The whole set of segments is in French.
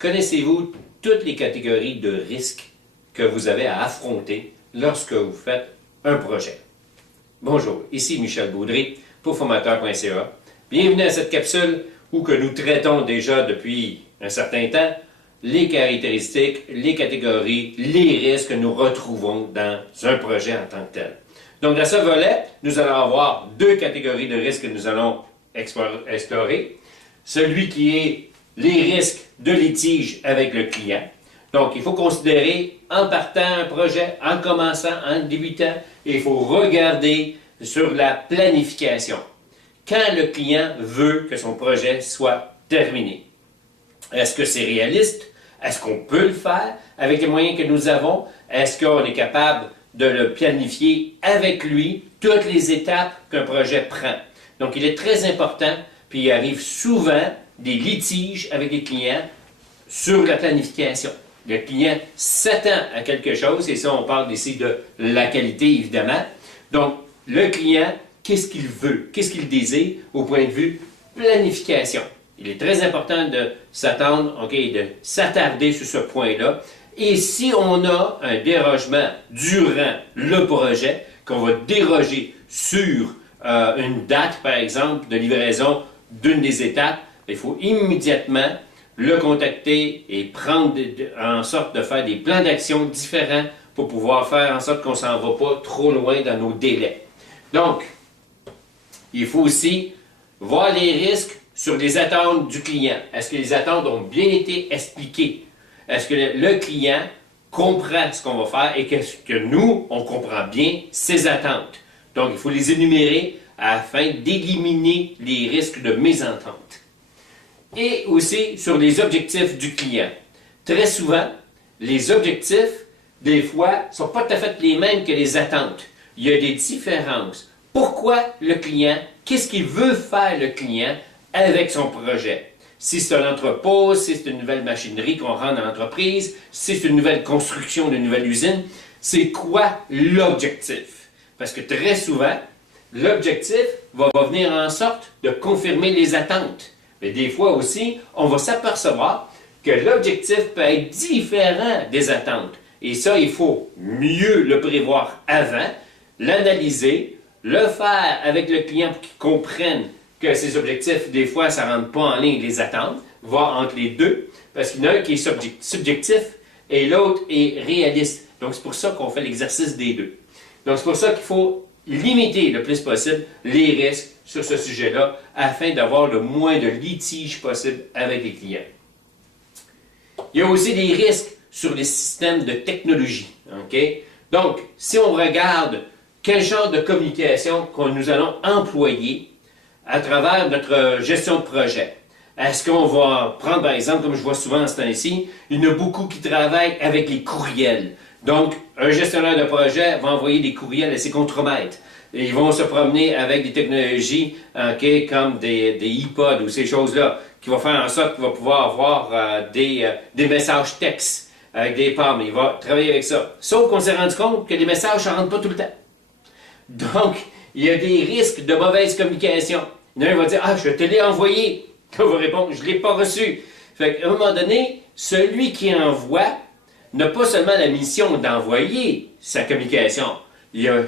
Connaissez-vous toutes les catégories de risques que vous avez à affronter lorsque vous faites un projet? Bonjour, ici Michel Baudry pour formateur.ca. Bienvenue à cette capsule où que nous traitons déjà depuis un certain temps les caractéristiques, les catégories, les risques que nous retrouvons dans un projet en tant que tel. Donc dans ce volet, nous allons avoir deux catégories de risques que nous allons explorer. Celui qui est les risques de litige avec le client. Donc, il faut considérer en partant un projet, en commençant, en débutant, et il faut regarder sur la planification. Quand le client veut que son projet soit terminé. Est-ce que c'est réaliste? Est-ce qu'on peut le faire avec les moyens que nous avons? Est-ce qu'on est capable de le planifier avec lui, toutes les étapes qu'un projet prend? Donc, il est très important, puis il arrive souvent des litiges avec les clients sur la planification. Le client s'attend à quelque chose, et ça, on parle ici de la qualité, évidemment. Donc, le client, qu'est-ce qu'il veut? Qu'est-ce qu'il désire au point de vue planification? Il est très important de s'attendre, de s'attarder sur ce point-là. Et si on a un dérogement durant le projet, qu'on va déroger sur une date, par exemple, de livraison d'une des étapes, il faut immédiatement le contacter et prendre en sorte de faire des plans d'action différents pour pouvoir faire en sorte qu'on ne s'en va pas trop loin dans nos délais. Donc, il faut aussi voir les risques sur les attentes du client. Est-ce que les attentes ont bien été expliquées? Est-ce que le client comprend ce qu'on va faire et que nous, on comprend bien ses attentes? Donc, il faut les énumérer afin d'éliminer les risques de mésentente. Et aussi sur les objectifs du client. Très souvent, les objectifs, des fois, ne sont pas tout à fait les mêmes que les attentes. Il y a des différences. Pourquoi le client? Qu'est-ce qu'il veut faire le client avec son projet? Si c'est un entrepôt, si c'est une nouvelle machinerie qu'on rend dans l'entreprise, si c'est une nouvelle construction d'une nouvelle usine, c'est quoi l'objectif? Parce que très souvent, l'objectif va venir en sorte de confirmer les attentes. Mais des fois aussi, on va s'apercevoir que l'objectif peut être différent des attentes. Et ça, il faut mieux le prévoir avant, l'analyser, le faire avec le client pour qu'il comprenne que ses objectifs, des fois, ça ne rentre pas en ligne avec les attentes, voir entre les deux, parce qu'il y en a un qui est subjectif et l'autre est réaliste. Donc, c'est pour ça qu'on fait l'exercice des deux. Donc, c'est pour ça qu'il faut limiter le plus possible les risques sur ce sujet-là afin d'avoir le moins de litiges possible avec les clients. Il y a aussi des risques sur les systèmes de technologie. Donc, si on regarde quel genre de communication que nous allons employer à travers notre gestion de projet, est-ce qu'on va prendre, par exemple, comme je vois souvent en ce temps-ci, il y en a beaucoup qui travaillent avec les courriels. Donc, un gestionnaire de projet va envoyer des courriels à ses contremaîtres. Et ils vont se promener avec des technologies comme des iPods ou ces choses-là, qui vont faire en sorte qu'il va pouvoir avoir des messages textes avec des pommes. Il va travailler avec ça. Sauf qu'on s'est rendu compte que les messages ne rentrent pas tout le temps. Donc, il y a des risques de mauvaise communication. Il y en a un qui va dire « Ah, je te l'ai envoyé. » On va répondre « Je ne l'ai pas reçu. » Fait qu'à un moment donné, celui qui envoie n'a pas seulement la mission d'envoyer sa communication.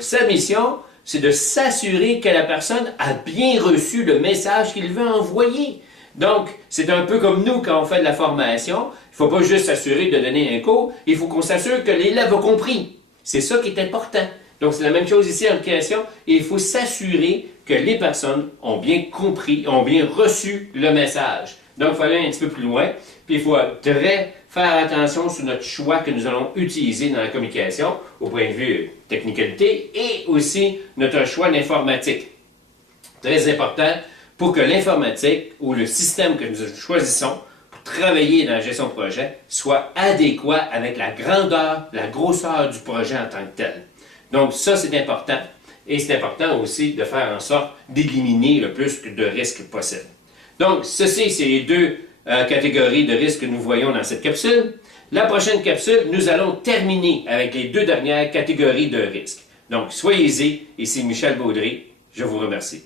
Sa mission, c'est de s'assurer que la personne a bien reçu le message qu'il veut envoyer. Donc, c'est un peu comme nous quand on fait de la formation. Il ne faut pas juste s'assurer de donner un cours, il faut qu'on s'assure que l'élève a compris. C'est ça qui est important. Donc, c'est la même chose ici en création, et il faut s'assurer que les personnes ont bien compris, ont bien reçu le message. Donc, il faut aller un petit peu plus loin, puis il faut très faire attention sur notre choix que nous allons utiliser dans la communication, au point de vue technicalité, et aussi notre choix d'informatique. Très important pour que l'informatique ou le système que nous choisissons pour travailler dans la gestion de projet soit adéquat avec la grandeur, la grosseur du projet en tant que tel. Donc ça, c'est important. Et c'est important aussi de faire en sorte d'éliminer le plus de risques possible. Donc, ceci, c'est les deux catégories de risques que nous voyons dans cette capsule. La prochaine capsule, nous allons terminer avec les deux dernières catégories de risques. Donc, soyez-y, ici Michel Baudry, je vous remercie.